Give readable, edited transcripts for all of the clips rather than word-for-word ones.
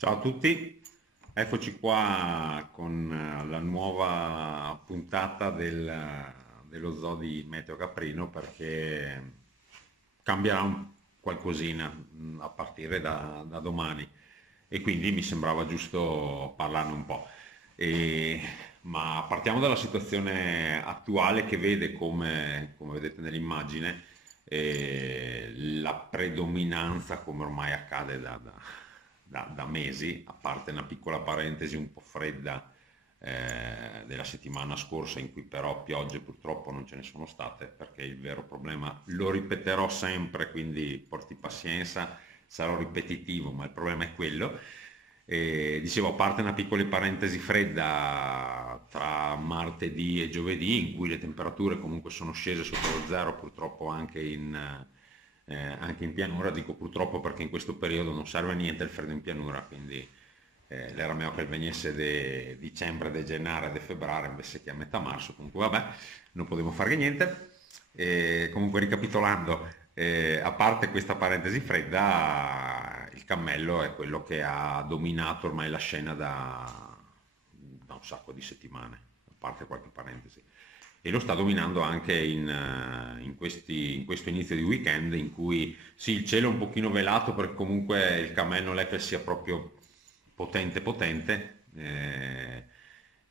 Ciao a tutti, eccoci qua con la nuova puntata dello zoo di Meteo Caprino perché cambierà qualcosina a partire da domani e quindi mi sembrava giusto parlarne un po'. E- ma partiamo dalla situazione attuale che vede, come vedete nell'immagine, la predominanza, come ormai accade da mesi, a parte una piccola parentesi un po' fredda della settimana scorsa in cui però piogge purtroppo non ce ne sono state, perché il vero problema, lo ripeterò sempre, quindi porti pazienza, sarò ripetitivo, ma il problema è quello. Dicevo, a parte una piccola parentesi fredda tra martedì e giovedì, in cui le temperature comunque sono scese sotto lo zero, purtroppo anche in pianura, dico purtroppo perché in questo periodo non serve a niente il freddo in pianura, quindi l'era meglio che venisse di dicembre, di gennaio, di febbraio invece che a metà marzo, comunque vabbè, non potevo fare niente. Comunque ricapitolando, a parte questa parentesi fredda, il cammello è quello che ha dominato ormai la scena da un sacco di settimane, a parte qualche parentesi. E lo sta dominando anche in questo inizio di weekend in cui sì, il cielo è un pochino velato perché comunque il cammello non è che sia proprio potente potente,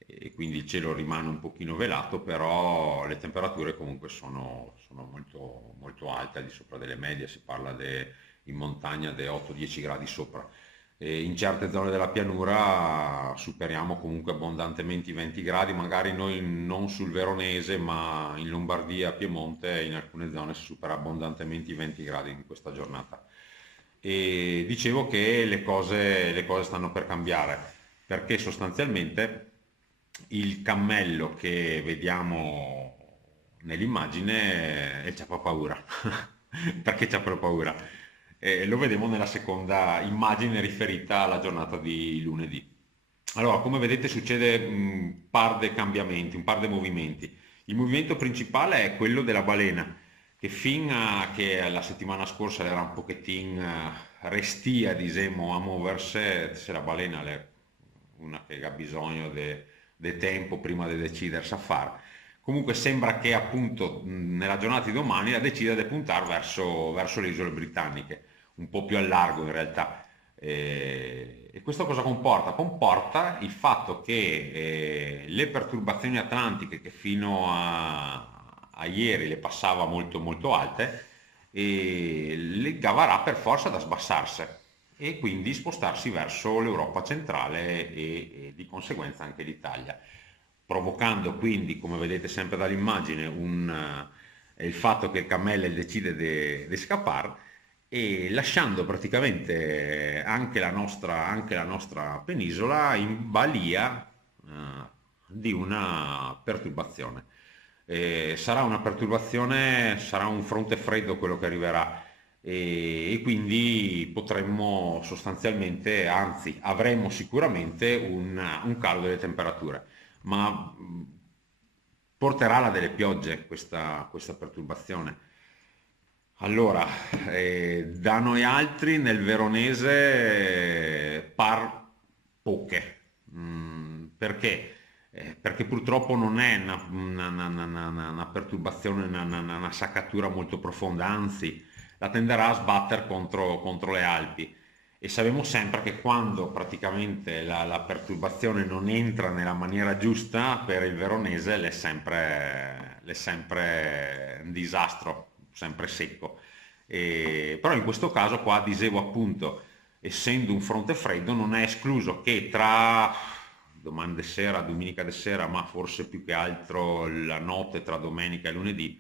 e quindi il cielo rimane un pochino velato, però le temperature comunque sono molto, molto alte, al di sopra delle medie, si parla in montagna di 8-10 gradi sopra. E in certe zone della pianura superiamo comunque abbondantemente i 20 gradi, magari noi non sul Veronese, ma in Lombardia, Piemonte, in alcune zone si supera abbondantemente i 20 gradi in questa giornata. E dicevo che le cose stanno per cambiare, perché sostanzialmente il cammello che vediamo nell'immagine c'ha proprio paura. Perché c'ha proprio paura? Lo vedremo nella seconda immagine riferita alla giornata di lunedì. Allora, come vedete succede un par di cambiamenti, un par di movimenti. Il movimento principale è quello della balena, che fin a che la settimana scorsa era un pochettino restia, diciamo, a muoversi, se la balena è una che ha bisogno di tempo prima di decidersi a fare. Comunque sembra che appunto nella giornata di domani la decida di puntare verso le isole britanniche, un po' più a largo in realtà. E questo cosa comporta? Comporta il fatto che le perturbazioni atlantiche che fino a ieri le passava molto molto alte, le gavarà per forza da sbassarsi e quindi spostarsi verso l'Europa centrale e di conseguenza anche l'Italia, provocando quindi, come vedete sempre dall'immagine, il fatto che il cammello decide di scappare e lasciando praticamente anche la nostra penisola in balia di una perturbazione. Sarà una perturbazione, sarà un fronte freddo quello che arriverà e quindi potremmo sostanzialmente, anzi avremo sicuramente un calo delle temperature, ma porterà a delle piogge questa perturbazione. Allora, da noi altri nel Veronese par poche. Perché? Perché purtroppo non è una perturbazione, una saccatura molto profonda, anzi la tenderà a sbattere contro le Alpi. E sappiamo sempre che quando praticamente la perturbazione non entra nella maniera giusta per il veronese l'è sempre un disastro, sempre secco. Però in questo caso qua, dicevo appunto, essendo un fronte freddo, non è escluso che tra domani sera, domenica de sera, ma forse più che altro la notte tra domenica e lunedì,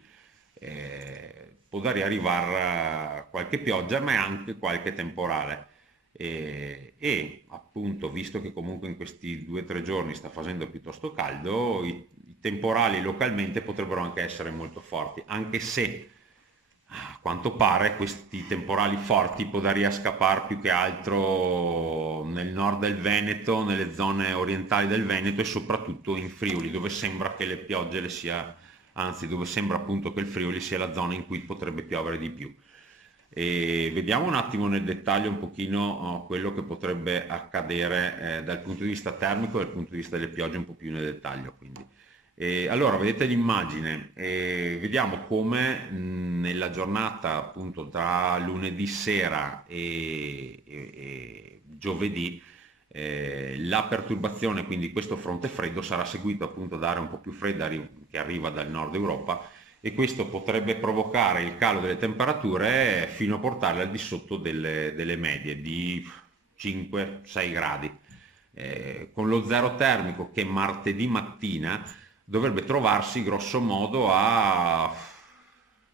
potrebbe arrivare qualche pioggia, ma anche qualche temporale. E appunto, visto che comunque in questi 2 o 3 giorni sta facendo piuttosto caldo, i temporali localmente potrebbero anche essere molto forti, anche se a quanto pare questi temporali forti potrebbero scappare più che altro nel nord del Veneto, nelle zone orientali del Veneto e soprattutto in Friuli, dove sembra che le piogge anzi dove sembra appunto che il Friuli sia la zona in cui potrebbe piovere di più. E vediamo un attimo nel dettaglio un pochino quello che potrebbe accadere dal punto di vista termico e dal punto di vista delle piogge un po' più nel dettaglio. Quindi. Allora, vedete l'immagine, vediamo come nella giornata appunto tra lunedì sera e giovedì la perturbazione, quindi questo fronte freddo, sarà seguito appunto da area un po' più fredda che arriva dal nord Europa, e questo potrebbe provocare il calo delle temperature fino a portarle al di sotto delle medie di 5-6 gradi, con lo zero termico che martedì mattina dovrebbe trovarsi grosso modo a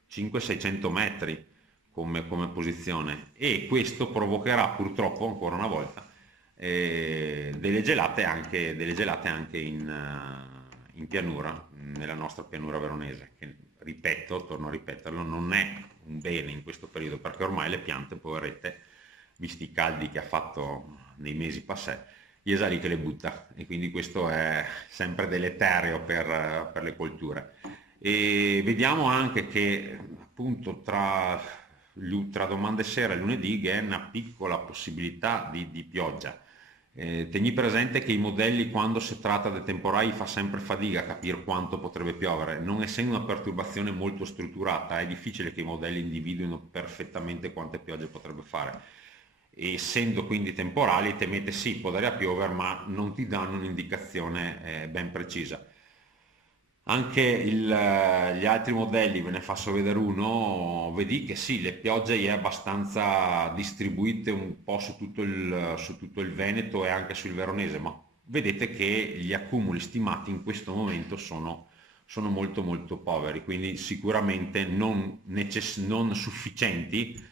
500-600 metri come posizione, e questo provocherà purtroppo ancora una volta delle gelate anche in pianura, nella nostra pianura veronese, che ripeto, torno a ripeterlo, non è un bene in questo periodo, perché ormai le piante, poverette, visti i caldi che ha fatto nei mesi passati, gli esali che le butta, e quindi questo è sempre deleterio per le colture. E vediamo anche che appunto tra domande e sera e lunedì vi è una piccola possibilità di pioggia. Tieni presente che i modelli, quando si tratta dei temporali, fa sempre fatica a capire quanto potrebbe piovere. Non essendo una perturbazione molto strutturata, è difficile che i modelli individuino perfettamente quante piogge potrebbe fare. E essendo quindi temporali, temete sì, può dare a piovere, ma non ti danno un'indicazione ben precisa. Anche gli altri modelli, ve ne faccio vedere uno, vedi che sì, le piogge è abbastanza distribuite un po' su tutto il Veneto e anche sul Veronese, ma vedete che gli accumuli stimati in questo momento sono molto molto poveri, quindi sicuramente non sufficienti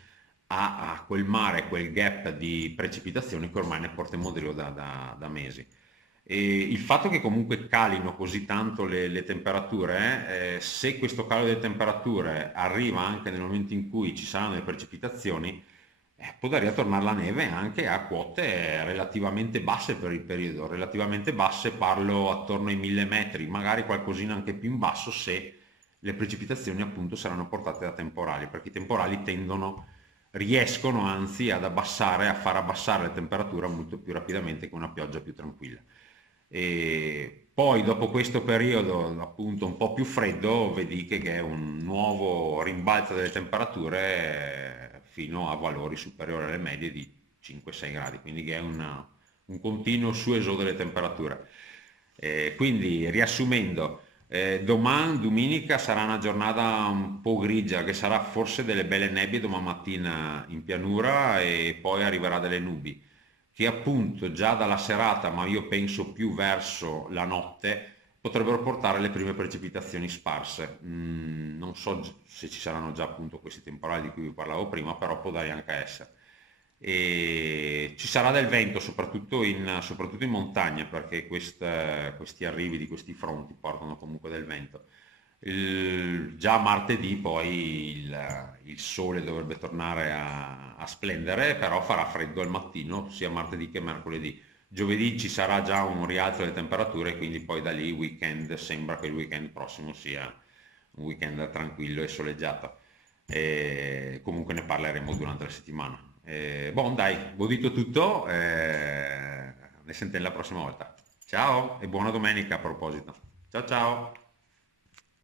a colmare quel gap di precipitazioni che ormai ne portiamo dentro da mesi. E il fatto che comunque calino così tanto le temperature, se questo calo delle temperature arriva anche nel momento in cui ci saranno le precipitazioni, può dare a tornare la neve anche a quote relativamente basse per il periodo. Relativamente basse, parlo attorno ai 1000 metri, magari qualcosina anche più in basso se le precipitazioni appunto saranno portate da temporali, perché i temporali riescono anzi a far abbassare la temperatura molto più rapidamente con una pioggia più tranquilla. E poi dopo questo periodo appunto un po' più freddo, vedi che è un nuovo rimbalzo delle temperature fino a valori superiori alle medie di 5-6 gradi, quindi che è un continuo su e giù delle temperature. Quindi riassumendo, domani, domenica, sarà una giornata un po' grigia, che sarà forse delle belle nebbie domani mattina in pianura, e poi arriverà delle nubi che appunto già dalla serata, ma io penso più verso la notte, potrebbero portare le prime precipitazioni sparse. Non so se ci saranno già appunto questi temporali di cui vi parlavo prima, però può dare anche essere. E ci sarà del vento soprattutto in montagna, perché questi arrivi di questi fronti portano comunque del vento. Già martedì poi il sole dovrebbe tornare a splendere, però farà freddo al mattino sia martedì che mercoledì. Giovedì ci sarà già un rialzo delle temperature, quindi poi da lì weekend, sembra che il weekend prossimo sia un weekend tranquillo e soleggiato. E comunque ne parleremo durante la settimana. Bon, dai, ho detto tutto, ne sentiamo la prossima volta. Ciao e buona domenica a proposito. Ciao ciao!